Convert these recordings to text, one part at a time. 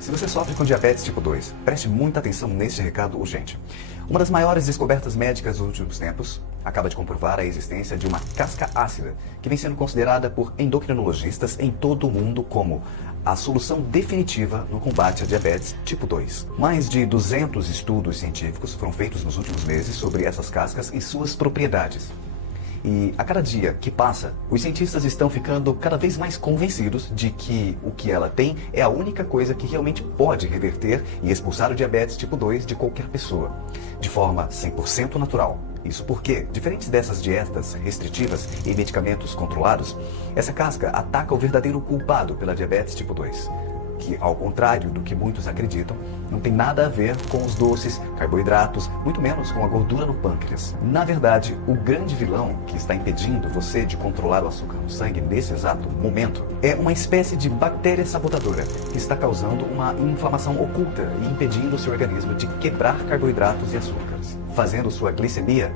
Se você sofre com diabetes tipo 2, preste muita atenção neste recado urgente. Uma das maiores descobertas médicas dos últimos tempos acaba de comprovar a existência de uma casca ácida, que vem sendo considerada por endocrinologistas em todo o mundo como a solução definitiva no combate à diabetes tipo 2. Mais de 200 estudos científicos foram feitos nos últimos meses sobre essas cascas e suas propriedades. E a cada dia que passa, os cientistas estão ficando cada vez mais convencidos de que o que ela tem é a única coisa que realmente pode reverter e expulsar o diabetes tipo 2 de qualquer pessoa, de forma 100% natural. Isso porque, diferente dessas dietas restritivas e medicamentos controlados, essa casca ataca o verdadeiro culpado pela diabetes tipo 2. Que, ao contrário do que muitos acreditam, não tem nada a ver com os doces, carboidratos, muito menos com a gordura no pâncreas. Na verdade, o grande vilão que está impedindo você de controlar o açúcar no sangue nesse exato momento é uma espécie de bactéria sabotadora que está causando uma inflamação oculta e impedindo o seu organismo de quebrar carboidratos e açúcares, fazendo sua glicemia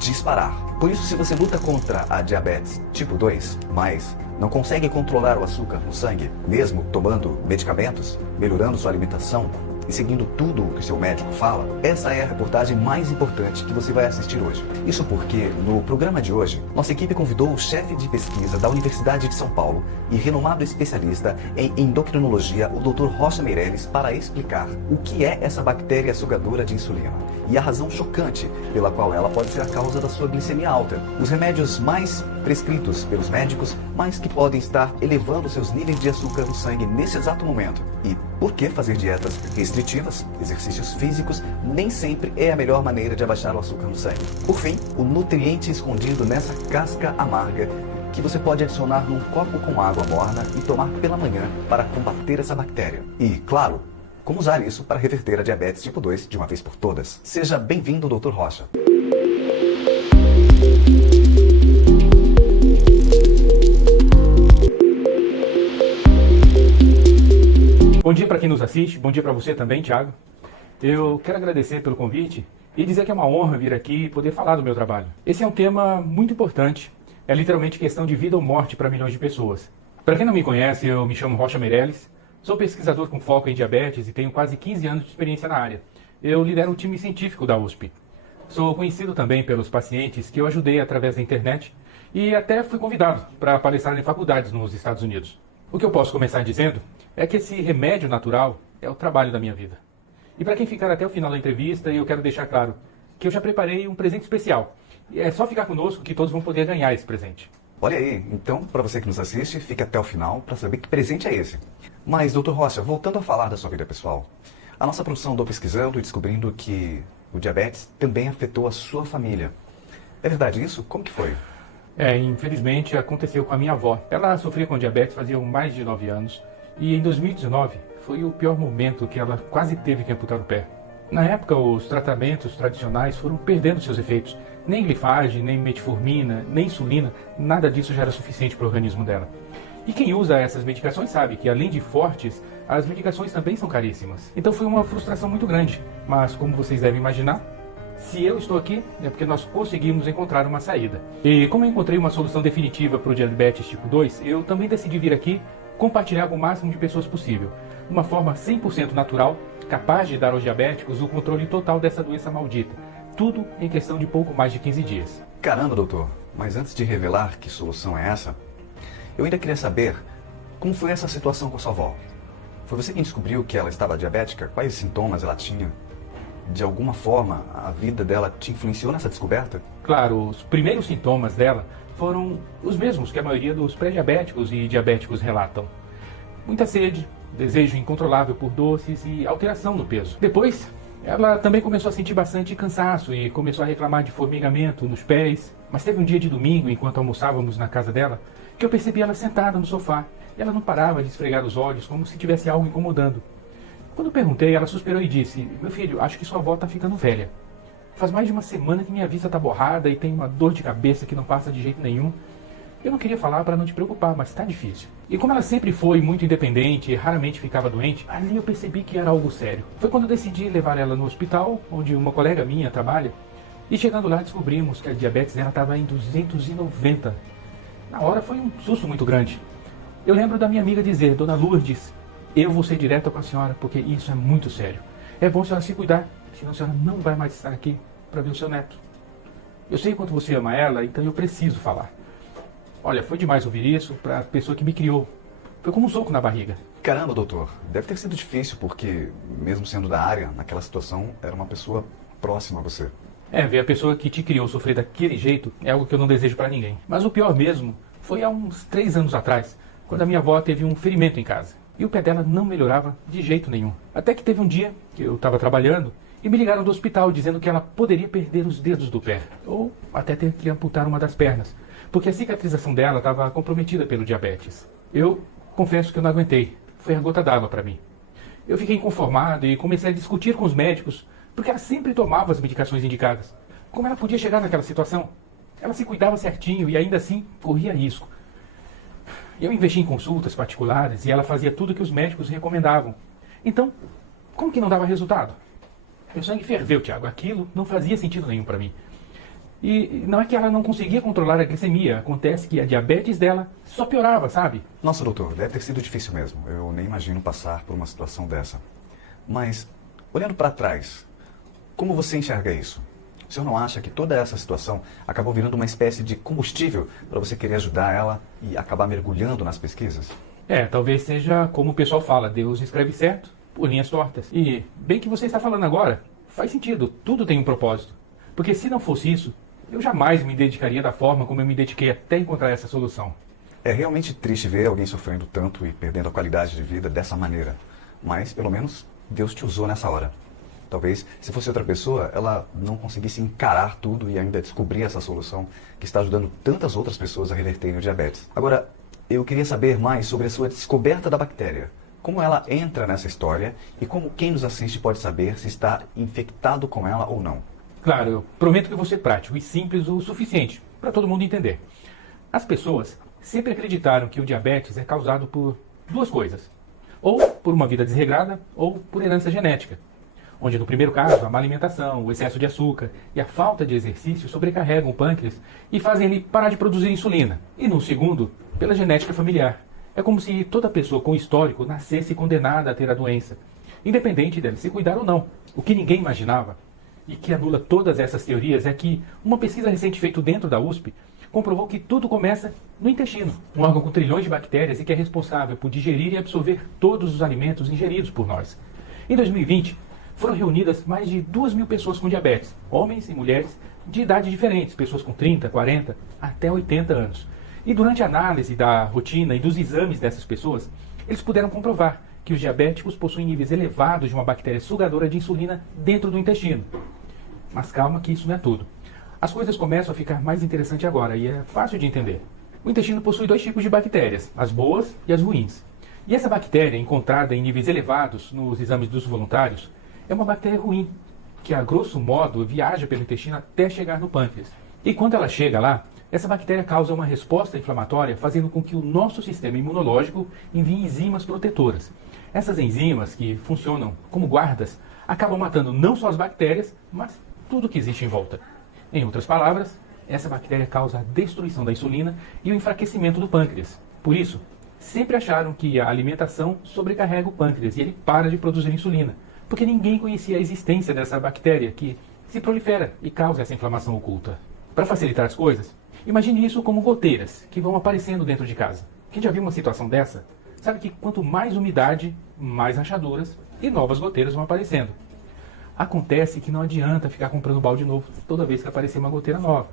disparar. Por isso, se você luta contra a diabetes tipo 2, mas não consegue controlar o açúcar no sangue, mesmo tomando medicamentos, melhorando sua alimentação e seguindo tudo o que seu médico fala, essa é a reportagem mais importante que você vai assistir hoje. Isso porque, no programa de hoje, nossa equipe convidou o chefe de pesquisa da Universidade de São Paulo e renomado especialista em endocrinologia, o Dr. Rocha Meirelles, para explicar o que é essa bactéria sugadora de insulina e a razão chocante pela qual ela pode ser a causa da sua glicemia alta, os remédios mais prescritos pelos médicos, mas que podem estar elevando seus níveis de açúcar no sangue nesse exato momento, e por que fazer dietas restritivas, exercícios físicos, nem sempre é a melhor maneira de abaixar o açúcar no sangue. Por fim, o nutriente escondido nessa casca amarga que você pode adicionar num copo com água morna e tomar pela manhã para combater essa bactéria. E, claro, como usar isso para reverter a diabetes tipo 2 de uma vez por todas. Seja bem-vindo, Dr. Rocha. Bom dia para quem nos assiste, bom dia para você também, Thiago. Eu quero agradecer pelo convite e dizer que é uma honra vir aqui e poder falar do meu trabalho. Esse é um tema muito importante, é literalmente questão de vida ou morte para milhões de pessoas. Para quem não me conhece, eu me chamo Rocha Meirelles, sou pesquisador com foco em diabetes e tenho quase 15 anos de experiência na área. Eu lidero o time científico da USP. Sou conhecido também pelos pacientes que eu ajudei através da internet e até fui convidado para palestrar em faculdades nos Estados Unidos. O que eu posso começar dizendo é que esse remédio natural é o trabalho da minha vida. E para quem ficar até o final da entrevista, eu quero deixar claro que eu já preparei um presente especial. E é só ficar conosco que todos vão poder ganhar esse presente. Olha aí, então, para você que nos assiste, fique até o final para saber que presente é esse. Mas, Dr. Rocha, voltando a falar da sua vida pessoal, a nossa produção andou pesquisando e descobrindo que o diabetes também afetou a sua família. É verdade isso? Como que foi? Infelizmente aconteceu com a minha avó. Ela sofria com diabetes fazia mais de 9 anos e em 2019 foi o pior momento que ela quase teve que amputar o pé. Na época, os tratamentos tradicionais foram perdendo seus efeitos. Nem glifagem, nem metformina, nem insulina, nada disso já era suficiente para o organismo dela. E quem usa essas medicações sabe que, além de fortes, as medicações também são caríssimas. Então foi uma frustração muito grande. Mas, como vocês devem imaginar, se eu estou aqui, é porque nós conseguimos encontrar uma saída. E como eu encontrei uma solução definitiva para o diabetes tipo 2, eu também decidi vir aqui compartilhar com o máximo de pessoas possível. Uma forma 100% natural, capaz de dar aos diabéticos o controle total dessa doença maldita. Tudo em questão de pouco mais de 15 dias. Caramba, doutor. Mas antes de revelar que solução é essa, eu ainda queria saber como foi essa situação com a sua avó. Foi você quem descobriu que ela estava diabética? Quais sintomas ela tinha? De alguma forma, a vida dela te influenciou nessa descoberta? Claro, os primeiros sintomas dela foram os mesmos que a maioria dos pré-diabéticos e diabéticos relatam. Muita sede, desejo incontrolável por doces e alteração no peso. Depois, ela também começou a sentir bastante cansaço e começou a reclamar de formigamento nos pés. Mas teve um dia de domingo, enquanto almoçávamos na casa dela, que eu percebi ela sentada no sofá. E ela não parava de esfregar os olhos, como se tivesse algo incomodando. Quando perguntei, ela suspirou e disse: "Meu filho, acho que sua avó está ficando velha. Faz mais de uma semana que minha vista está borrada e tem uma dor de cabeça que não passa de jeito nenhum. Eu não queria falar para não te preocupar, mas está difícil." E como ela sempre foi muito independente e raramente ficava doente, ali eu percebi que era algo sério. Foi quando eu decidi levar ela no hospital, onde uma colega minha trabalha, e chegando lá descobrimos que a diabetes dela estava em 290. Na hora foi um susto muito grande. Eu lembro da minha amiga dizer: "Dona Lourdes, eu vou ser direto com a senhora, porque isso é muito sério. É bom a senhora se cuidar, senão a senhora não vai mais estar aqui para ver o seu neto. Eu sei quanto você ama ela, então eu preciso falar. Olha, foi demais ouvir isso para a pessoa que me criou. Foi como um soco na barriga. Caramba, doutor, deve ter sido difícil porque, mesmo sendo da área, naquela situação, era uma pessoa próxima a você. Ver a pessoa que te criou sofrer daquele jeito é algo que eu não desejo para ninguém. Mas o pior mesmo foi há uns 3 anos atrás, quando a minha avó teve um ferimento em casa. E o pé dela não melhorava de jeito nenhum. Até que teve um dia que eu estava trabalhando e me ligaram do hospital dizendo que ela poderia perder os dedos do pé. Ou até ter que amputar uma das pernas. Porque a cicatrização dela estava comprometida pelo diabetes. Eu confesso que eu não aguentei. Foi a gota d'água para mim. Eu fiquei inconformado e comecei a discutir com os médicos, porque ela sempre tomava as medicações indicadas. Como ela podia chegar naquela situação? Ela se cuidava certinho e ainda assim corria risco. Eu investi em consultas particulares e ela fazia tudo que os médicos recomendavam. Então, como que não dava resultado? Meu sangue ferveu, Tiago. Aquilo não fazia sentido nenhum para mim. E não é que ela não conseguia controlar a glicemia. Acontece que a diabetes dela só piorava, sabe? Nossa, doutor, deve ter sido difícil mesmo. Eu nem imagino passar por uma situação dessa. Mas, olhando para trás, como você enxerga isso? O senhor não acha que toda essa situação acabou virando uma espécie de combustível para você querer ajudar ela e acabar mergulhando nas pesquisas? Talvez seja como o pessoal fala, Deus escreve certo por linhas tortas. E, bem que você está falando agora, faz sentido, tudo tem um propósito. Porque se não fosse isso, eu jamais me dedicaria da forma como eu me dediquei até encontrar essa solução. É realmente triste ver alguém sofrendo tanto e perdendo a qualidade de vida dessa maneira. Mas, pelo menos, Deus te usou nessa hora. Talvez, se fosse outra pessoa, ela não conseguisse encarar tudo e ainda descobrir essa solução que está ajudando tantas outras pessoas a reverterem o diabetes. Agora, eu queria saber mais sobre a sua descoberta da bactéria. Como ela entra nessa história e como quem nos assiste pode saber se está infectado com ela ou não. Claro, eu prometo que vou ser prático e simples o suficiente para todo mundo entender. As pessoas sempre acreditaram que o diabetes é causado por 2 coisas. Ou por uma vida desregrada, ou por herança genética. Onde no primeiro caso, a má alimentação, o excesso de açúcar e a falta de exercício sobrecarregam o pâncreas e fazem ele parar de produzir insulina. E no segundo, pela genética familiar. É como se toda pessoa com histórico nascesse condenada a ter a doença, independente dela se cuidar ou não. O que ninguém imaginava, e que anula todas essas teorias, é que uma pesquisa recente feita dentro da USP comprovou que tudo começa no intestino, um órgão com trilhões de bactérias e que é responsável por digerir e absorver todos os alimentos ingeridos por nós. Em 2020, foram reunidas mais de 2.000 pessoas com diabetes, homens e mulheres de idades diferentes, pessoas com 30, 40, até 80 anos. E durante a análise da rotina e dos exames dessas pessoas, eles puderam comprovar que os diabéticos possuem níveis elevados de uma bactéria sugadora de insulina dentro do intestino. Mas calma que isso não é tudo. As coisas começam a ficar mais interessantes agora e é fácil de entender. O intestino possui 2 tipos de bactérias, as boas e as ruins. E essa bactéria, encontrada em níveis elevados nos exames dos voluntários, é uma bactéria ruim, que a grosso modo viaja pelo intestino até chegar no pâncreas. E quando ela chega lá, essa bactéria causa uma resposta inflamatória, fazendo com que o nosso sistema imunológico envie enzimas protetoras. Essas enzimas, que funcionam como guardas, acabam matando não só as bactérias, mas tudo que existe em volta. Em outras palavras, essa bactéria causa a destruição da insulina e o enfraquecimento do pâncreas. Por isso, sempre acharam que a alimentação sobrecarrega o pâncreas e ele para de produzir insulina, porque ninguém conhecia a existência dessa bactéria que se prolifera e causa essa inflamação oculta. Para facilitar as coisas, imagine isso como goteiras que vão aparecendo dentro de casa. Quem já viu uma situação dessa, sabe que quanto mais umidade, mais rachaduras e novas goteiras vão aparecendo. Acontece que não adianta ficar comprando balde novo toda vez que aparecer uma goteira nova.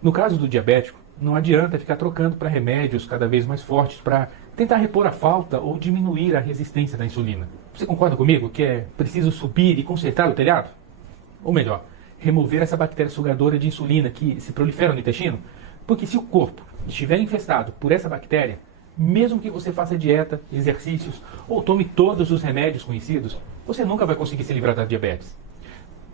No caso do diabético, não adianta ficar trocando para remédios cada vez mais fortes para tentar repor a falta ou diminuir a resistência da insulina. Você concorda comigo que é preciso subir e consertar o telhado? Ou melhor, remover essa bactéria sugadora de insulina que se prolifera no intestino? Porque se o corpo estiver infestado por essa bactéria, mesmo que você faça dieta, exercícios ou tome todos os remédios conhecidos, você nunca vai conseguir se livrar da diabetes.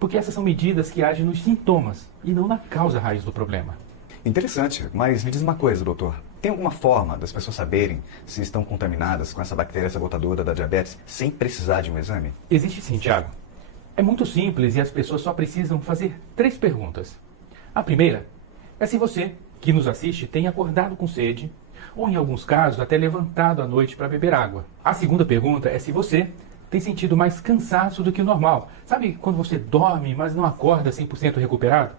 Porque essas são medidas que agem nos sintomas e não na causa raiz do problema. Interessante, mas me diz uma coisa, doutor. Tem alguma forma das pessoas saberem se estão contaminadas com essa bactéria sabotadora da diabetes sem precisar de um exame? Existe sim, Tiago. É muito simples e as pessoas só precisam fazer 3 perguntas. A primeira é se você, que nos assiste, tem acordado com sede, ou em alguns casos até levantado à noite para beber água. A segunda pergunta é se você tem sentido mais cansaço do que o normal. Sabe quando você dorme, mas não acorda 100% recuperado?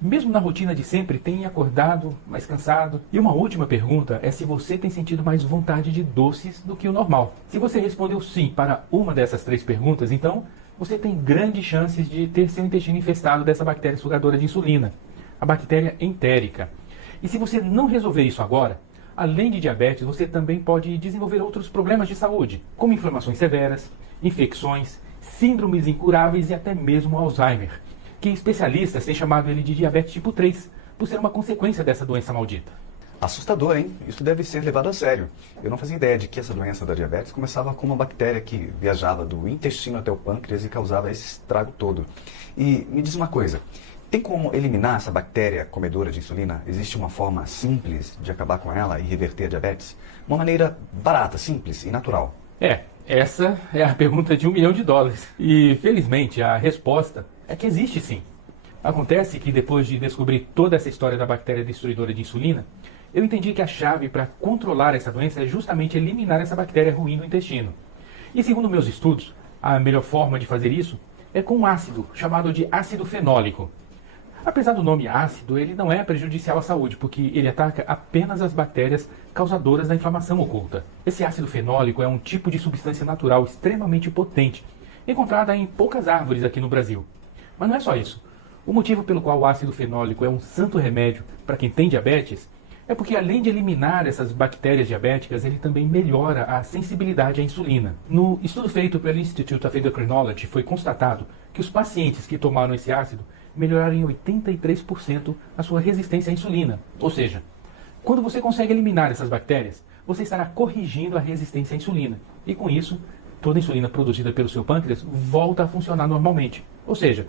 Mesmo na rotina de sempre, tem acordado mais cansado? E uma última pergunta é se você tem sentido mais vontade de doces do que o normal. Se você respondeu sim para uma dessas 3 perguntas, então você tem grandes chances de ter seu intestino infestado dessa bactéria sugadora de insulina, a bactéria entérica. E se você não resolver isso agora, além de diabetes, você também pode desenvolver outros problemas de saúde, como inflamações severas, infecções, síndromes incuráveis e até mesmo Alzheimer, que especialistas têm chamado ele de diabetes tipo 3, por ser uma consequência dessa doença maldita. Assustador, hein? Isso deve ser levado a sério. Eu não fazia ideia de que essa doença da diabetes começava com uma bactéria que viajava do intestino até o pâncreas e causava esse estrago todo. E me diz uma coisa, tem como eliminar essa bactéria comedora de insulina? Existe uma forma simples de acabar com ela e reverter a diabetes? Uma maneira barata, simples e natural. Essa é a pergunta de $1 milhão. E, felizmente, a resposta é que existe sim. Acontece que depois de descobrir toda essa história da bactéria destruidora de insulina, eu entendi que a chave para controlar essa doença é justamente eliminar essa bactéria ruim do intestino. E segundo meus estudos, a melhor forma de fazer isso é com um ácido chamado de ácido fenólico. Apesar do nome ácido, ele não é prejudicial à saúde, porque ele ataca apenas as bactérias causadoras da inflamação oculta. Esse ácido fenólico é um tipo de substância natural extremamente potente, encontrada em poucas árvores aqui no Brasil. Mas não é só isso. O motivo pelo qual o ácido fenólico é um santo remédio para quem tem diabetes é porque, além de eliminar essas bactérias diabéticas, ele também melhora a sensibilidade à insulina. No estudo feito pelo Institute of Endocrinology, foi constatado que os pacientes que tomaram esse ácido melhoraram em 83% a sua resistência à insulina. Ou seja, quando você consegue eliminar essas bactérias, você estará corrigindo a resistência à insulina. E com isso, toda a insulina produzida pelo seu pâncreas volta a funcionar normalmente. Ou seja,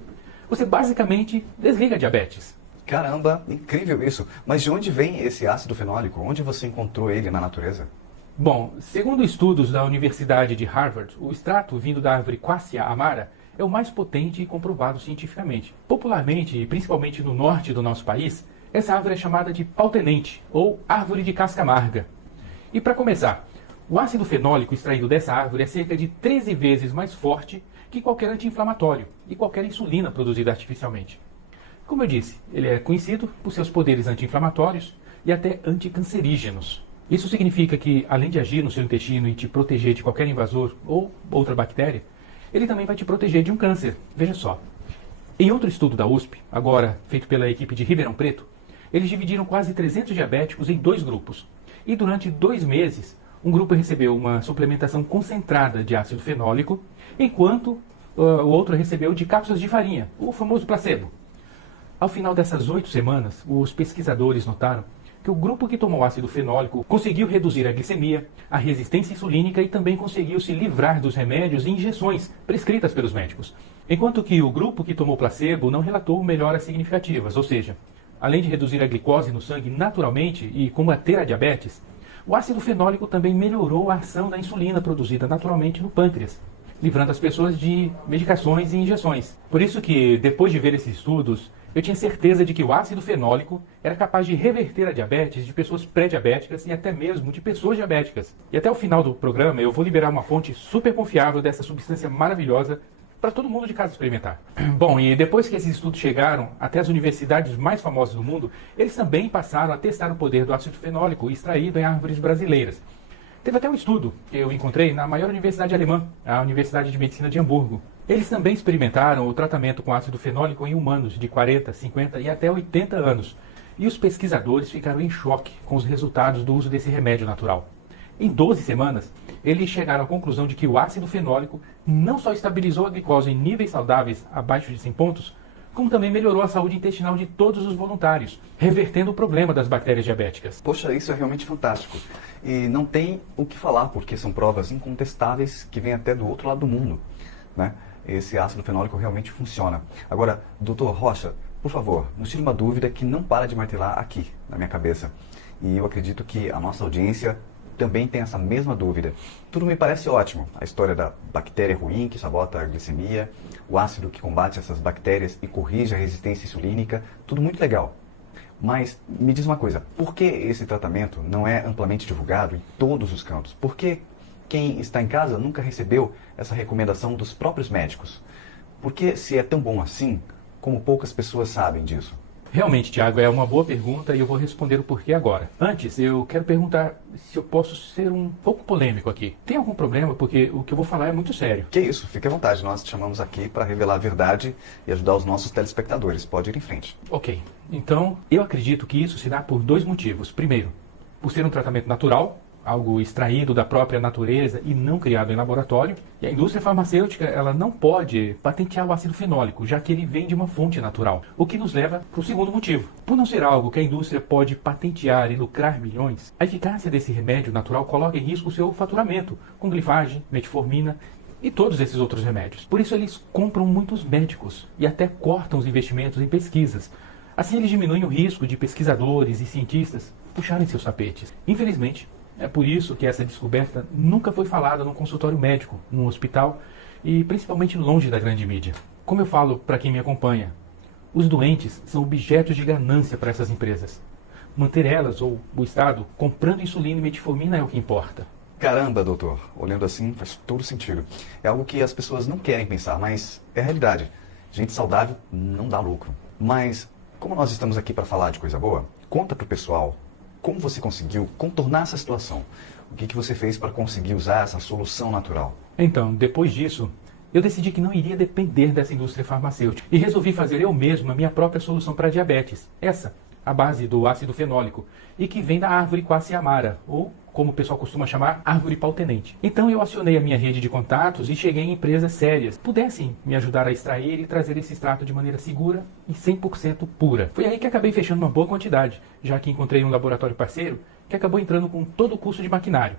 você basicamente desliga a diabetes. Caramba, incrível isso. Mas de onde vem esse ácido fenólico? Onde você encontrou ele na natureza? Bom, segundo estudos da Universidade de Harvard, o extrato vindo da árvore Quassia amara é o mais potente e comprovado cientificamente. Popularmente, e principalmente no norte do nosso país, essa árvore é chamada de pau-tenente, ou árvore de casca amarga. E para começar, o ácido fenólico extraído dessa árvore é cerca de 13 vezes mais forte que qualquer anti-inflamatório e qualquer insulina produzida artificialmente. Como eu disse, ele é conhecido por seus poderes anti-inflamatórios e até anticancerígenos. Isso significa que, além de agir no seu intestino e te proteger de qualquer invasor ou outra bactéria, ele também vai te proteger de um câncer. Veja só. Em outro estudo da USP, agora feito pela equipe de Ribeirão Preto, eles dividiram quase 300 diabéticos em 2 grupos. E durante 2 meses, um grupo recebeu uma suplementação concentrada de ácido fenólico, enquanto o outro recebeu de cápsulas de farinha, o famoso placebo. Ao final dessas 8 semanas, os pesquisadores notaram que o grupo que tomou ácido fenólico conseguiu reduzir a glicemia, a resistência insulínica e também conseguiu se livrar dos remédios e injeções prescritas pelos médicos. Enquanto que o grupo que tomou placebo não relatou melhoras significativas, ou seja, além de reduzir a glicose no sangue naturalmente e combater a diabetes, o ácido fenólico também melhorou a ação da insulina produzida naturalmente no pâncreas, livrando as pessoas de medicações e injeções. Por isso que, depois de ver esses estudos, eu tinha certeza de que o ácido fenólico era capaz de reverter a diabetes de pessoas pré-diabéticas e até mesmo de pessoas diabéticas. E até o final do programa eu vou liberar uma fonte super confiável dessa substância maravilhosa para todo mundo de casa experimentar. Bom, e depois que esses estudos chegaram até as universidades mais famosas do mundo, eles também passaram a testar o poder do ácido fenólico extraído em árvores brasileiras. Teve até um estudo que eu encontrei na maior universidade alemã, a Universidade de Medicina de Hamburgo. Eles também experimentaram o tratamento com ácido fenólico em humanos de 40, 50 e até 80 anos. E os pesquisadores ficaram em choque com os resultados do uso desse remédio natural. Em 12 semanas, eles chegaram à conclusão de que o ácido fenólico não só estabilizou a glicose em níveis saudáveis abaixo de 100 pontos, como também melhorou a saúde intestinal de todos os voluntários, revertendo o problema das bactérias diabéticas. Poxa, isso é realmente fantástico. E não tem o que falar, porque são provas incontestáveis que vêm até do outro lado do mundo, né? Esse ácido fenólico realmente funciona. Agora, Dr. Rocha, por favor, nos tire uma dúvida que não para de martelar aqui na minha cabeça. E eu acredito que a nossa audiência também tem essa mesma dúvida. Tudo me parece ótimo. A história da bactéria ruim que sabota a glicemia, o ácido que combate essas bactérias e corrige a resistência insulínica, tudo muito legal. Mas me diz uma coisa, por que esse tratamento não é amplamente divulgado em todos os cantos? Por que quem está em casa nunca recebeu essa recomendação dos próprios médicos? Por que, se é tão bom assim, como poucas pessoas sabem disso? Realmente, Tiago, é uma boa pergunta e eu vou responder o porquê agora. Antes, eu quero perguntar se eu posso ser um pouco polêmico aqui. Tem algum problema? Porque o que eu vou falar é muito sério. Que isso, fique à vontade. Nós te chamamos aqui para revelar a verdade e ajudar os nossos telespectadores. Pode ir em frente. Ok. Então, eu acredito que isso se dá por dois motivos. Primeiro, por ser um tratamento natural, algo extraído da própria natureza e não criado em laboratório. E a indústria farmacêutica, ela não pode patentear o ácido fenólico, já que ele vem de uma fonte natural. O que nos leva para o segundo motivo. Por não ser algo que a indústria pode patentear e lucrar milhões, a eficácia desse remédio natural coloca em risco o seu faturamento, com glifagem, metformina e todos esses outros remédios. Por isso eles compram muitos médicos e até cortam os investimentos em pesquisas. Assim eles diminuem o risco de pesquisadores e cientistas puxarem seus tapetes. Infelizmente, é por isso que essa descoberta nunca foi falada num consultório médico, num hospital e principalmente longe da grande mídia. Como eu falo para quem me acompanha, os doentes são objetos de ganância para essas empresas. Manter elas ou o Estado comprando insulina e metformina é o que importa. Caramba, doutor. Olhando assim, faz todo sentido. É algo que as pessoas não querem pensar, mas é a realidade. Gente saudável não dá lucro. Mas, como nós estamos aqui para falar de coisa boa, conta pro pessoal como você conseguiu contornar essa situação. O que você fez para conseguir usar essa solução natural? Então, depois disso, eu decidi que não iria depender dessa indústria farmacêutica e resolvi fazer eu mesmo a minha própria solução para diabetes. Essa, a base do ácido fenólico, e que vem da árvore Quassia amara, ou, como o pessoal costuma chamar, árvore pau-tenente. Então eu acionei a minha rede de contatos e cheguei em empresas sérias que pudessem me ajudar a extrair e trazer esse extrato de maneira segura e 100% pura. Foi aí que acabei fechando uma boa quantidade, já que encontrei um laboratório parceiro que acabou entrando com todo o custo de maquinário.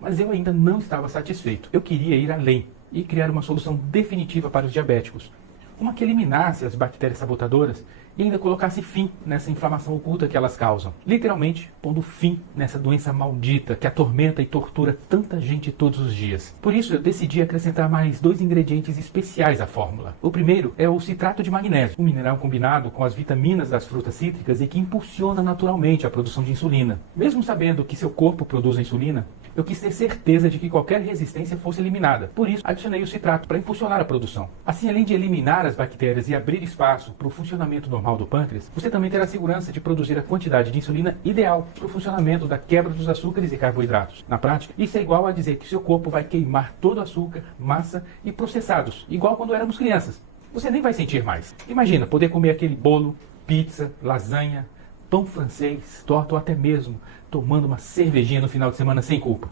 Mas eu ainda não estava satisfeito. Eu queria ir além e criar uma solução definitiva para os diabéticos. Uma que eliminasse as bactérias sabotadoras e ainda colocasse fim nessa inflamação oculta que elas causam. Literalmente, pondo fim nessa doença maldita que atormenta e tortura tanta gente todos os dias. Por isso, eu decidi acrescentar mais 2 ingredientes especiais à fórmula. O primeiro é o citrato de magnésio, um mineral combinado com as vitaminas das frutas cítricas e que impulsiona naturalmente a produção de insulina. Mesmo sabendo que seu corpo produz a insulina, eu quis ter certeza de que qualquer resistência fosse eliminada. Por isso, adicionei o citrato para impulsionar a produção. Assim, além de eliminar as bactérias e abrir espaço para o funcionamento normal do pâncreas, você também terá a segurança de produzir a quantidade de insulina ideal para o funcionamento da quebra dos açúcares e carboidratos. Na prática, isso é igual a dizer que seu corpo vai queimar todo o açúcar, massa e processados, igual quando éramos crianças. Você nem vai sentir mais. Imagina poder comer aquele bolo, pizza, lasanha, pão francês, torta ou até mesmo tomando uma cervejinha no final de semana sem culpa.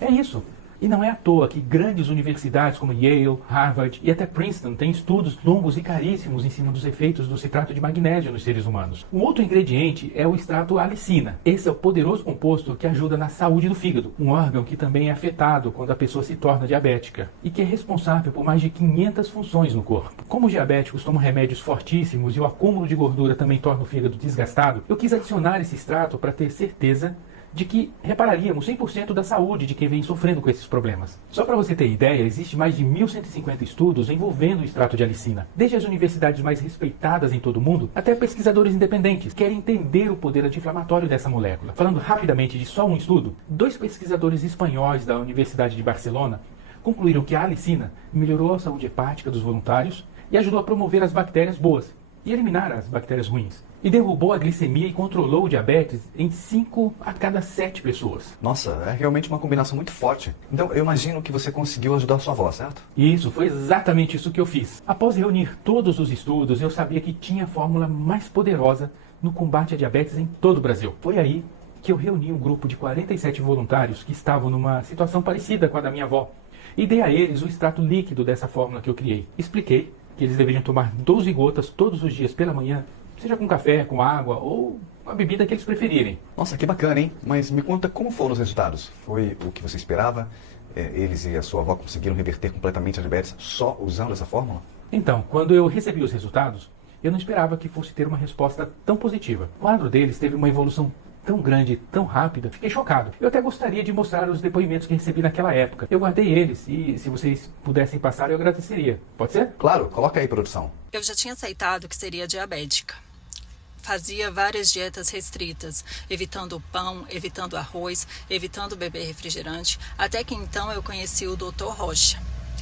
É isso. E não é à toa que grandes universidades como Yale, Harvard e até Princeton têm estudos longos e caríssimos em cima dos efeitos do citrato de magnésio nos seres humanos. Um outro ingrediente é o extrato alicina. Esse é o poderoso composto que ajuda na saúde do fígado, um órgão que também é afetado quando a pessoa se torna diabética e que é responsável por mais de 500 funções no corpo. Como os diabéticos tomam remédios fortíssimos e o acúmulo de gordura também torna o fígado desgastado, eu quis adicionar esse extrato para ter certeza de que repararíamos 100% da saúde de quem vem sofrendo com esses problemas. Só para você ter ideia, existe mais de 1.150 estudos envolvendo o extrato de alicina. Desde as universidades mais respeitadas em todo o mundo, até pesquisadores independentes que querem entender o poder anti-inflamatório dessa molécula. Falando rapidamente de só um estudo, 2 pesquisadores espanhóis da Universidade de Barcelona concluíram que a alicina melhorou a saúde hepática dos voluntários e ajudou a promover as bactérias boas e eliminar as bactérias ruins. E derrubou a glicemia e controlou o diabetes em 5 a cada 7 pessoas. Nossa, é realmente uma combinação muito forte. Então, eu imagino que você conseguiu ajudar sua avó, certo? Isso, foi exatamente isso que eu fiz. Após reunir todos os estudos, eu sabia que tinha a fórmula mais poderosa no combate à diabetes em todo o Brasil. Foi aí que eu reuni um grupo de 47 voluntários que estavam numa situação parecida com a da minha avó e dei a eles o extrato líquido dessa fórmula que eu criei. Expliquei que eles deveriam tomar 12 gotas todos os dias pela manhã, seja com café, com água ou a bebida que eles preferirem. Nossa, que bacana, hein? Mas me conta como foram os resultados. Foi o que você esperava? Eles e a sua avó conseguiram reverter completamente a diabetes só usando essa fórmula? Então, quando eu recebi os resultados, eu não esperava que fosse ter uma resposta tão positiva. O quadro deles teve uma evolução tão grande, tão rápida, fiquei chocado. Eu até gostaria de mostrar os depoimentos que recebi naquela época. Eu guardei eles e, se vocês pudessem passar, eu agradeceria. Pode ser? Claro, coloca aí, produção. Eu já tinha aceitado que seria diabética. fazia várias dietas restritas, evitando o pão, evitando arroz, evitando beber refrigerante, até que então eu conheci o Dr. Rocha.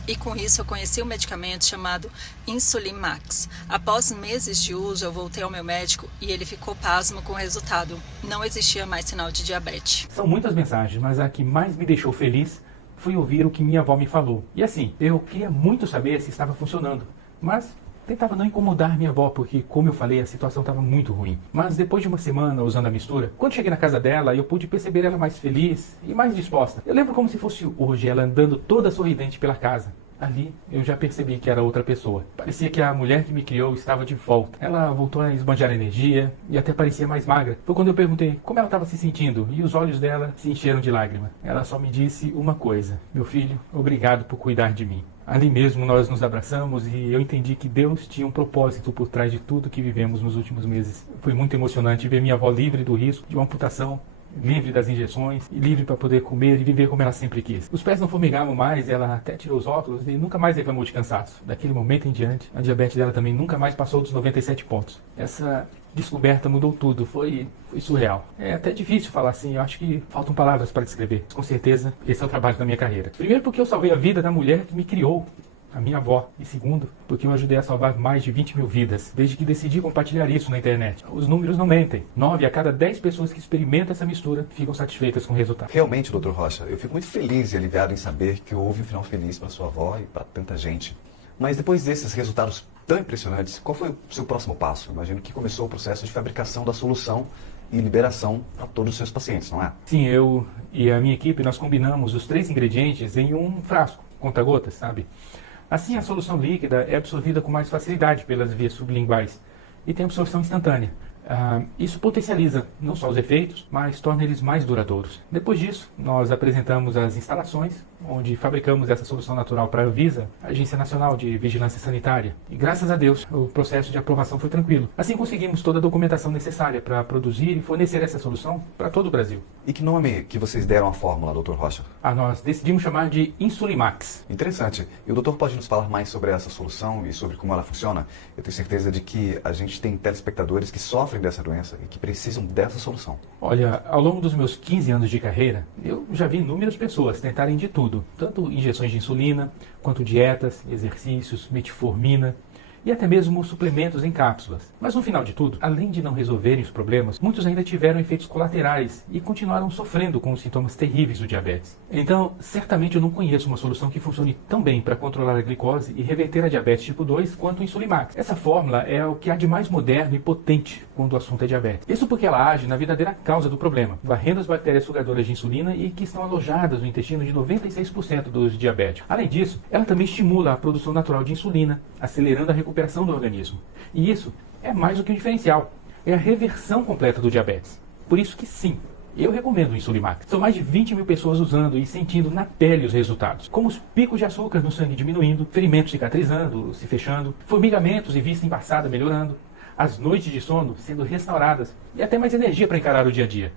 E com isso eu conheci um medicamento chamado Insulimax. Após meses de uso, eu voltei ao meu médico e ele ficou pasmo com o resultado. Não existia mais sinal de diabetes. São muitas mensagens, mas a que mais me deixou feliz foi ouvir o que minha avó me falou. E assim, eu queria muito saber se estava funcionando, mas tentava não incomodar minha avó, porque, como eu falei, a situação estava muito ruim. Mas depois de uma semana usando a mistura, quando cheguei na casa dela, eu pude perceber ela mais feliz e mais disposta. Eu lembro como se fosse hoje, ela andando toda sorridente pela casa. Ali, eu já percebi que era outra pessoa. Parecia que a mulher que me criou estava de volta. Ela voltou a esbanjar energia e até parecia mais magra. Foi quando eu perguntei como ela estava se sentindo e os olhos dela se encheram de lágrimas. Ela só me disse uma coisa: meu filho, obrigado por cuidar de mim. Ali mesmo nós nos abraçamos e eu entendi que Deus tinha um propósito por trás de tudo que vivemos nos últimos meses. Foi muito emocionante ver minha avó livre do risco de uma amputação, livre das injeções e livre para poder comer e viver como ela sempre quis. Os pés não formigavam mais, ela até tirou os óculos e nunca mais reclamou de cansaço. Daquele momento em diante, a diabetes dela também nunca mais passou dos 97 pontos. Essa descoberta mudou tudo, foi surreal. É até difícil falar assim, eu acho que faltam palavras para descrever. Com certeza, esse é o trabalho da minha carreira. Primeiro porque eu salvei a vida da mulher que me criou, a minha avó. E segundo, porque eu ajudei a salvar mais de 20 mil vidas, desde que decidi compartilhar isso na internet. Os números não mentem. 9 a cada 10 pessoas que experimentam essa mistura ficam satisfeitas com o resultado. Realmente, Dr. Rocha, eu fico muito feliz e aliviado em saber que houve um final feliz para sua avó e para tanta gente. Mas depois desses resultados tão impressionantes, qual foi o seu próximo passo? Imagino que começou o processo de fabricação da solução e liberação para todos os seus pacientes, não é? Sim, eu e a minha equipe, nós combinamos os 3 ingredientes em um frasco, conta-gotas, sabe? Assim, a solução líquida é absorvida com mais facilidade pelas vias sublinguais e tem absorção instantânea. Isso potencializa não só os efeitos, mas torna eles mais duradouros. Depois disso, nós apresentamos as instalações onde fabricamos essa solução natural para a Anvisa, a Agência Nacional de Vigilância Sanitária. E graças a Deus, o processo de aprovação foi tranquilo. Assim conseguimos toda a documentação necessária para produzir e fornecer essa solução para todo o Brasil. E que nome que vocês deram à fórmula, Dr. Rocha? Nós decidimos chamar de Insulimax. Interessante. E o doutor pode nos falar mais sobre essa solução e sobre como ela funciona? Eu tenho certeza de que a gente tem telespectadores que sofrem dessa doença e que precisam dessa solução. Olha, ao longo dos meus 15 anos de carreira, eu já vi inúmeras pessoas tentarem de tudo, tanto injeções de insulina, quanto dietas, exercícios, metformina e até mesmo suplementos em cápsulas. Mas no final de tudo, além de não resolverem os problemas, muitos ainda tiveram efeitos colaterais e continuaram sofrendo com os sintomas terríveis do diabetes. Então, certamente eu não conheço uma solução que funcione tão bem para controlar a glicose e reverter a diabetes tipo 2 quanto o Insulimax. Essa fórmula é o que há de mais moderno e potente quando o assunto é diabetes. Isso porque ela age na verdadeira causa do problema, varrendo as bactérias sugadoras de insulina e que estão alojadas no intestino de 96% dos diabéticos. Além disso, ela também estimula a produção natural de insulina, acelerando a recuperação do organismo. E isso é mais do que um diferencial, é a reversão completa do diabetes. Por isso que sim, eu recomendo o Insulimax. São mais de 20 mil pessoas usando e sentindo na pele os resultados, como os picos de açúcar no sangue diminuindo, ferimentos cicatrizando, se fechando, formigamentos e vista embaçada melhorando, as noites de sono sendo restauradas e até mais energia para encarar o dia a dia.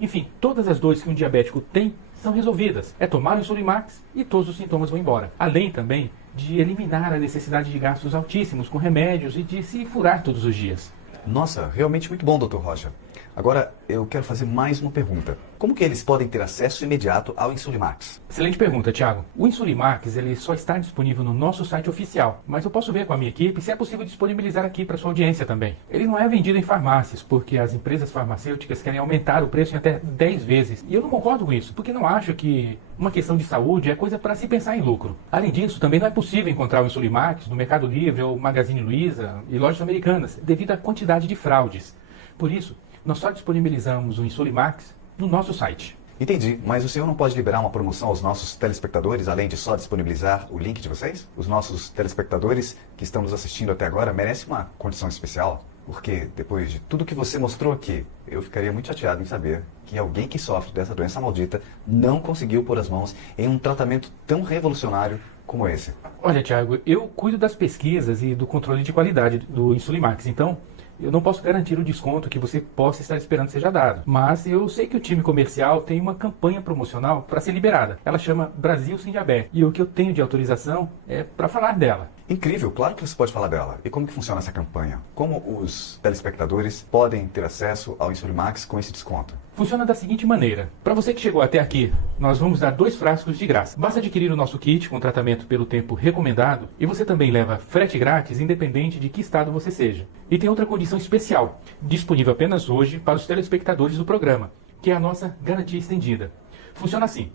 Enfim, todas as dores que um diabético tem são resolvidas. É tomar o Insulimax e todos os sintomas vão embora. Além também de eliminar a necessidade de gastos altíssimos com remédios e de se furar todos os dias. Nossa, realmente muito bom, Dr. Rocha. Agora, eu quero fazer mais uma pergunta. Como que eles podem ter acesso imediato ao Insulimax? Excelente pergunta, Thiago. O Insulimax ele só está disponível no nosso site oficial, mas eu posso ver com a minha equipe se é possível disponibilizar aqui para sua audiência também. Ele não é vendido em farmácias, porque as empresas farmacêuticas querem aumentar o preço em até 10 vezes. E eu não concordo com isso, porque não acho que uma questão de saúde é coisa para se pensar em lucro. Além disso, também não é possível encontrar o Insulimax no Mercado Livre ou Magazine Luiza e lojas americanas, devido à quantidade de fraudes. Por isso, nós só disponibilizamos o Insulimax no nosso site. Entendi, mas o senhor não pode liberar uma promoção aos nossos telespectadores, além de só disponibilizar o link de vocês? Os nossos telespectadores que estão nos assistindo até agora merecem uma condição especial? Porque, depois de tudo que você mostrou aqui, eu ficaria muito chateado em saber que alguém que sofre dessa doença maldita não conseguiu pôr as mãos em um tratamento tão revolucionário como esse. Olha, Thiago, eu cuido das pesquisas e do controle de qualidade do Insulimax, então Eu não posso garantir o desconto que você possa estar esperando seja dado, mas eu sei que o time comercial tem uma campanha promocional para ser liberada. Ela chama Brasil Sem Diabetes e o que eu tenho de autorização é para falar dela. Incrível, claro que você pode falar dela. E como que funciona essa campanha? Como os telespectadores podem ter acesso ao Insulimax com esse desconto? Funciona da seguinte maneira. Para você que chegou até aqui, nós vamos dar 2 frascos de graça. Basta adquirir o nosso kit com tratamento pelo tempo recomendado e você também leva frete grátis independente de que estado você seja. E tem outra condição especial, disponível apenas hoje para os telespectadores do programa, que é a nossa garantia estendida. Funciona assim.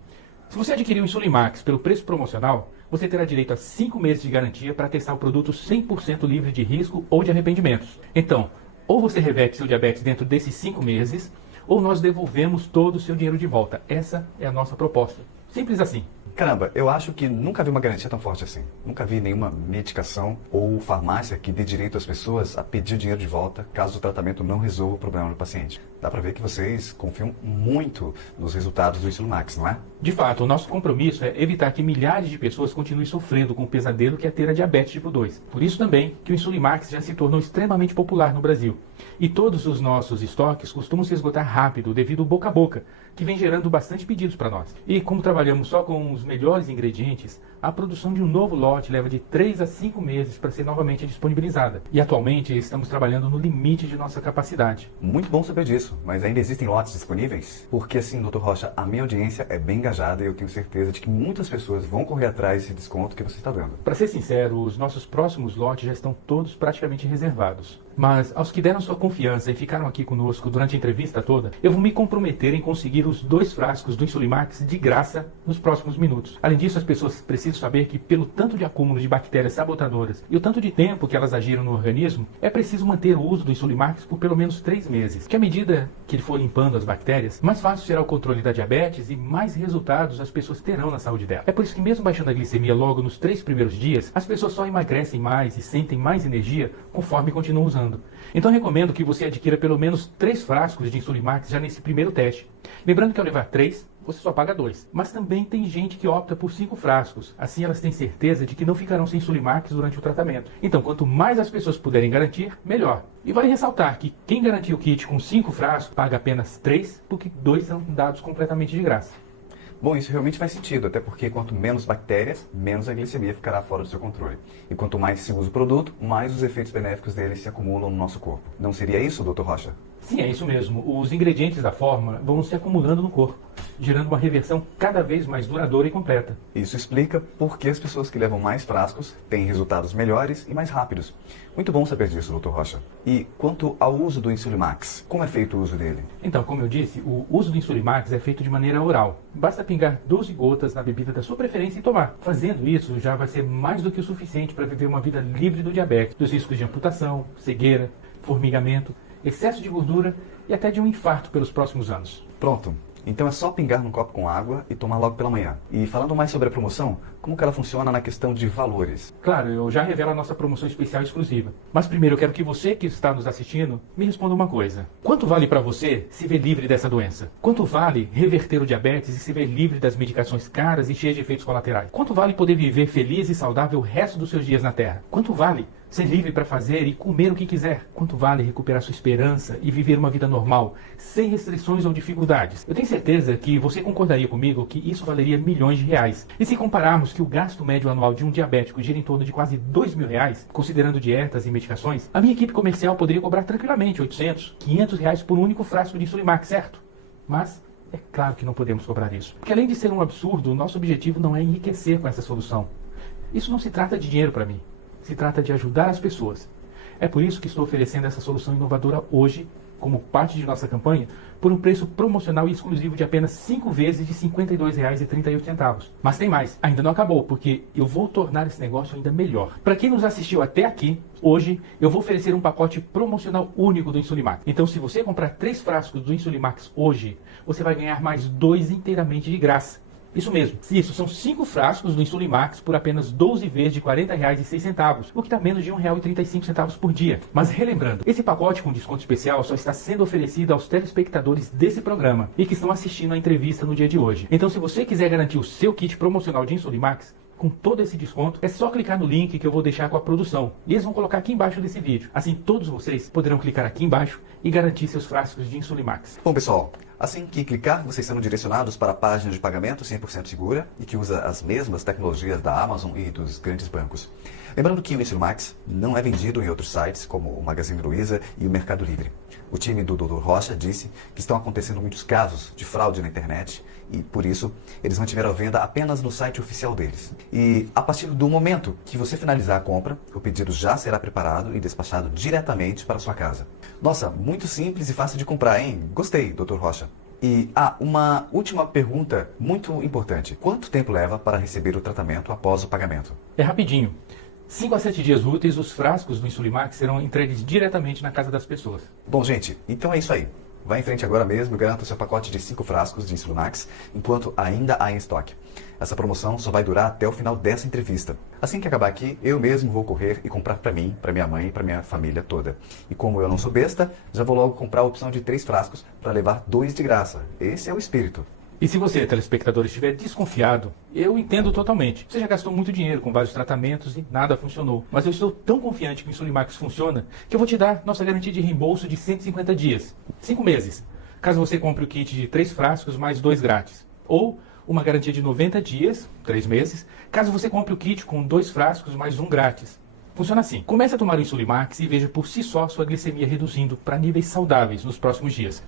Se você adquirir o Insulimax pelo preço promocional, você terá direito a 5 meses de garantia para testar o produto 100% livre de risco ou de arrependimentos. Então, ou você reverte seu diabetes dentro desses 5 meses, ou nós devolvemos todo o seu dinheiro de volta. Essa é a nossa proposta. Simples assim. Caramba, eu acho que nunca vi uma garantia tão forte assim. Nunca vi nenhuma medicação ou farmácia que dê direito às pessoas a pedir dinheiro de volta caso o tratamento não resolva o problema do paciente. Dá pra ver que vocês confiam muito nos resultados do Insulimax, não é? De fato, o nosso compromisso é evitar que milhares de pessoas continuem sofrendo com o pesadelo que é ter a diabetes tipo 2. Por isso também que o Insulimax já se tornou extremamente popular no Brasil. E todos os nossos estoques costumam se esgotar rápido devido ao boca a boca, que vem gerando bastante pedidos para nós. E como trabalhamos só com os melhores ingredientes, a produção de um novo lote leva de 3 a 5 meses para ser novamente disponibilizada. E atualmente estamos trabalhando no limite de nossa capacidade. Muito bom saber disso, mas ainda existem lotes disponíveis? Porque assim, Dr. Rocha, a minha audiência é bem engajada e eu tenho certeza de que muitas pessoas vão correr atrás desse desconto que você está dando. Para ser sincero, os nossos próximos lotes já estão todos praticamente reservados. Mas aos que deram sua confiança e ficaram aqui conosco durante a entrevista toda, eu vou me comprometer em conseguir os 2 frascos do Insulimax de graça nos próximos minutos. Além disso, as pessoas precisam saber que pelo tanto de acúmulo de bactérias sabotadoras e o tanto de tempo que elas agiram no organismo, é preciso manter o uso do Insulimax por pelo menos 3 meses. Que à medida que ele for limpando as bactérias, mais fácil será o controle da diabetes e mais resultados as pessoas terão na saúde dela. É por isso que mesmo baixando a glicemia logo nos 3 primeiros dias, as pessoas só emagrecem mais e sentem mais energia conforme continuam usando. Então recomendo que você adquira pelo menos 3 frascos de Insulimax já nesse primeiro teste. Lembrando que ao levar 3, você só paga 2. Mas também tem gente que opta por 5 frascos. Assim elas têm certeza de que não ficarão sem Insulimax durante o tratamento. Então quanto mais as pessoas puderem garantir, melhor. E vale ressaltar que quem garantir o kit com 5 frascos paga apenas 3, porque 2 são dados completamente de graça. Bom, isso realmente faz sentido, até porque quanto menos bactérias, menos a glicemia ficará fora do seu controle. E quanto mais se usa o produto, mais os efeitos benéficos dele se acumulam no nosso corpo. Não seria isso, Dr. Rocha? Sim, é isso mesmo. Os ingredientes da fórmula vão se acumulando no corpo, gerando uma reversão cada vez mais duradoura e completa. Isso explica por que as pessoas que levam mais frascos têm resultados melhores e mais rápidos. Muito bom saber disso, Dr. Rocha. E quanto ao uso do Insulimax, como é feito o uso dele? Então, como eu disse, o uso do Insulimax é feito de maneira oral. Basta pingar 12 gotas na bebida da sua preferência e tomar. Fazendo isso, já vai ser mais do que o suficiente para viver uma vida livre do diabetes, dos riscos de amputação, cegueira, formigamento, excesso de gordura e até de um infarto pelos próximos anos. Pronto. Então é só pingar num copo com água e tomar logo pela manhã. E falando mais sobre a promoção, como que ela funciona na questão de valores? Claro, eu já revelo a nossa promoção especial exclusiva. Mas primeiro eu quero que você que está nos assistindo me responda uma coisa. Quanto vale para você se ver livre dessa doença? Quanto vale reverter o diabetes e se ver livre das medicações caras e cheias de efeitos colaterais? Quanto vale poder viver feliz e saudável o resto dos seus dias na Terra? Quanto vale ser livre para fazer e comer o que quiser? Quanto vale recuperar sua esperança e viver uma vida normal, sem restrições ou dificuldades? Eu tenho certeza que você concordaria comigo que isso valeria milhões de reais. E se compararmos que o gasto médio anual de um diabético gira em torno de quase R$2.000, considerando dietas e medicações, a minha equipe comercial poderia cobrar tranquilamente R$800, R$500 por um único frasco de Insulimax, certo? Mas é claro que não podemos cobrar isso. Porque além de ser um absurdo, o nosso objetivo não é enriquecer com essa solução. Isso não se trata de dinheiro para mim. Se trata de ajudar as pessoas. É por isso que estou oferecendo essa solução inovadora hoje, como parte de nossa campanha, por um preço promocional e exclusivo de apenas 5 vezes de R$ 52,38. Mas tem mais, ainda não acabou, porque eu vou tornar esse negócio ainda melhor. Para quem nos assistiu até aqui, hoje eu vou oferecer um pacote promocional único do Insulimax. Então se você comprar 3 frascos do Insulimax hoje, você vai ganhar mais 2 inteiramente de graça. Isso mesmo. Isso, são 5 frascos do Insulimax por apenas 12 vezes de R$ 40,06, o que dá menos de R$ 1,35 por dia. Mas relembrando, esse pacote com desconto especial só está sendo oferecido aos telespectadores desse programa e que estão assistindo a entrevista no dia de hoje. Então, se você quiser garantir o seu kit promocional de Insulimax, Com todo esse desconto, é só clicar no link que eu vou deixar com a produção. E eles vão colocar aqui embaixo desse vídeo. Assim, todos vocês poderão clicar aqui embaixo e garantir seus frascos de Insulimax. Bom, pessoal, assim que clicar, vocês serão direcionados para a página de pagamento 100% segura e que usa as mesmas tecnologias da Amazon e dos grandes bancos. Lembrando que o Insulimax não é vendido em outros sites, como o Magazine Luiza e o Mercado Livre. O time do Dr. Rocha disse que estão acontecendo muitos casos de fraude na internet e, por isso, eles mantiveram a venda apenas no site oficial deles. E, a partir do momento que você finalizar a compra, o pedido já será preparado e despachado diretamente para a sua casa. Nossa, muito simples e fácil de comprar, hein? Gostei, Dr. Rocha. E, uma última pergunta muito importante. Quanto tempo leva para receber o tratamento após o pagamento? É rapidinho. 5 a 7 dias úteis, os frascos do Insulimax serão entregues diretamente na casa das pessoas. Bom, gente, então é isso aí. Vá em frente agora mesmo e garanta o seu pacote de 5 frascos de Insulimax, enquanto ainda há em estoque. Essa promoção só vai durar até o final dessa entrevista. Assim que acabar aqui, eu mesmo vou correr e comprar para mim, para minha mãe e para minha família toda. E como eu não sou besta, já vou logo comprar a opção de 3 frascos para levar 2 de graça. Esse é o espírito. E se você, telespectador, estiver desconfiado, eu entendo totalmente. Você já gastou muito dinheiro com vários tratamentos e nada funcionou. Mas eu estou tão confiante que o Insulimax funciona que eu vou te dar nossa garantia de reembolso de 150 dias. 5 meses. Caso você compre o kit de 3 frascos mais 2 grátis. Ou uma garantia de 90 dias, 3 meses, caso você compre o kit com 2 frascos mais 1 grátis. Funciona assim. Comece a tomar o Insulimax e veja por si só sua glicemia reduzindo para níveis saudáveis nos próximos dias.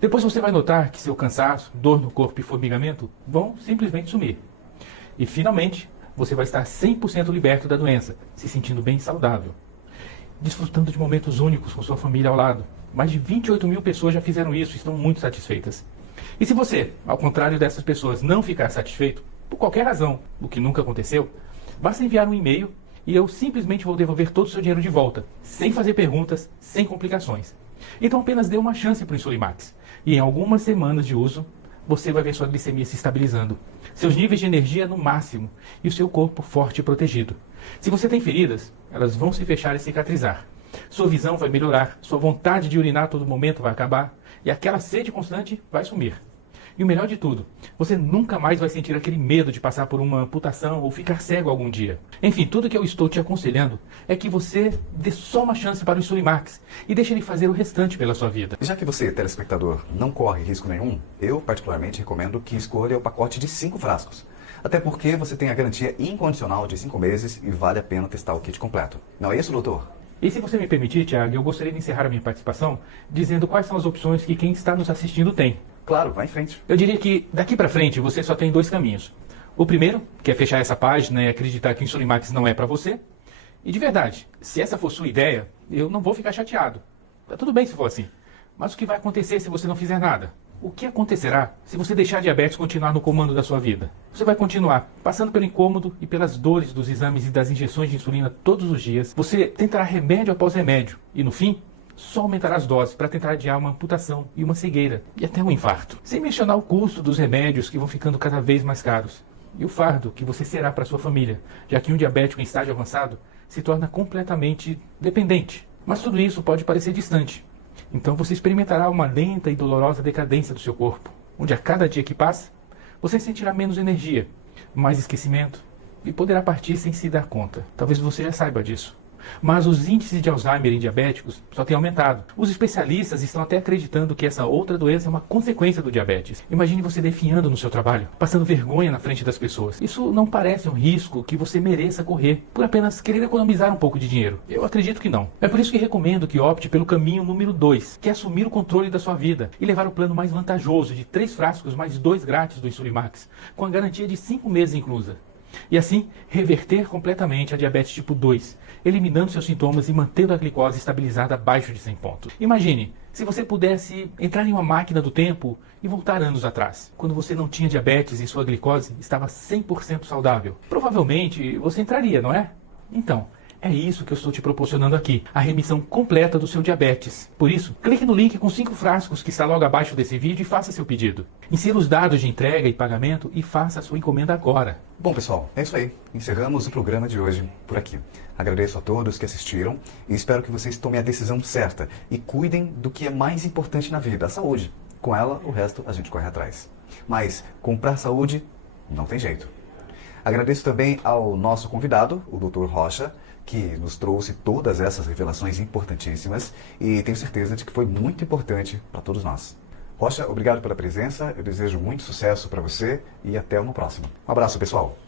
Depois você vai notar que seu cansaço, dor no corpo e formigamento vão simplesmente sumir. E finalmente, você vai estar 100% liberto da doença, se sentindo bem saudável. Desfrutando de momentos únicos com sua família ao lado. Mais de 28 mil pessoas já fizeram isso e estão muito satisfeitas. E se você, ao contrário dessas pessoas, não ficar satisfeito, por qualquer razão, o que nunca aconteceu, basta enviar um e-mail e eu simplesmente vou devolver todo o seu dinheiro de volta, sem fazer perguntas, sem complicações. Então apenas dê uma chance para o Insulimax. E em algumas semanas de uso, você vai ver sua glicemia se estabilizando, seus níveis de energia no máximo e o seu corpo forte e protegido. Se você tem feridas, elas vão se fechar e cicatrizar. Sua visão vai melhorar, sua vontade de urinar a todo momento vai acabar e aquela sede constante vai sumir. E o melhor de tudo, você nunca mais vai sentir aquele medo de passar por uma amputação ou ficar cego algum dia. Enfim, tudo que eu estou te aconselhando é que você dê só uma chance para o Insulimax e deixe ele fazer o restante pela sua vida. Já que você, telespectador, não corre risco nenhum, eu particularmente recomendo que escolha o pacote de 5 frascos. Até porque você tem a garantia incondicional de 5 meses e vale a pena testar o kit completo. Não é isso, doutor? E se você me permitir, Thiago, eu gostaria de encerrar a minha participação dizendo quais são as opções que quem está nos assistindo tem. Claro, vai em frente. Eu diria que daqui para frente você só tem 2 caminhos. O primeiro, que é fechar essa página e acreditar que o Insulimax não é para você. E de verdade, se essa for sua ideia, eu não vou ficar chateado. Tá tudo bem se for assim. Mas o que vai acontecer se você não fizer nada? O que acontecerá se você deixar a diabetes continuar no comando da sua vida? Você vai continuar passando pelo incômodo e pelas dores dos exames e das injeções de insulina todos os dias. Você tentará remédio após remédio e, no fim, só aumentará as doses para tentar adiar uma amputação e uma cegueira e até um infarto. Sem mencionar o custo dos remédios que vão ficando cada vez mais caros. E o fardo que você será para sua família, já que um diabético em estágio avançado se torna completamente dependente. Mas tudo isso pode parecer distante. Então você experimentará uma lenta e dolorosa decadência do seu corpo, onde a cada dia que passa, você sentirá menos energia, mais esquecimento e poderá partir sem se dar conta. Talvez você já saiba disso. Mas os índices de Alzheimer em diabéticos só têm aumentado. Os especialistas estão até acreditando que essa outra doença é uma consequência do diabetes. Imagine você definhando no seu trabalho, passando vergonha na frente das pessoas. Isso não parece um risco que você mereça correr por apenas querer economizar um pouco de dinheiro. Eu acredito que não. É por isso que recomendo que opte pelo caminho número 2, que é assumir o controle da sua vida e levar o plano mais vantajoso de 3 frascos mais 2 grátis do Insulimax, com a garantia de 5 meses inclusa. E assim, reverter completamente a diabetes tipo 2, eliminando seus sintomas e mantendo a glicose estabilizada abaixo de 100 pontos. Imagine, se você pudesse entrar em uma máquina do tempo e voltar anos atrás, quando você não tinha diabetes e sua glicose estava 100% saudável. Provavelmente você entraria, não é? Então, é isso que eu estou te proporcionando aqui, a remissão completa do seu diabetes. Por isso, clique no link com 5 frascos que está logo abaixo desse vídeo e faça seu pedido. Insira os dados de entrega e pagamento e faça a sua encomenda agora. Bom, pessoal, é isso aí. Encerramos o programa de hoje por aqui. Agradeço a todos que assistiram e espero que vocês tomem a decisão certa e cuidem do que é mais importante na vida, a saúde. Com ela, o resto a gente corre atrás. Mas comprar saúde não tem jeito. Agradeço também ao nosso convidado, o Dr. Rocha, que nos trouxe todas essas revelações importantíssimas e tenho certeza de que foi muito importante para todos nós. Rocha, obrigado pela presença, eu desejo muito sucesso para você e até uma próxima. Um abraço, pessoal!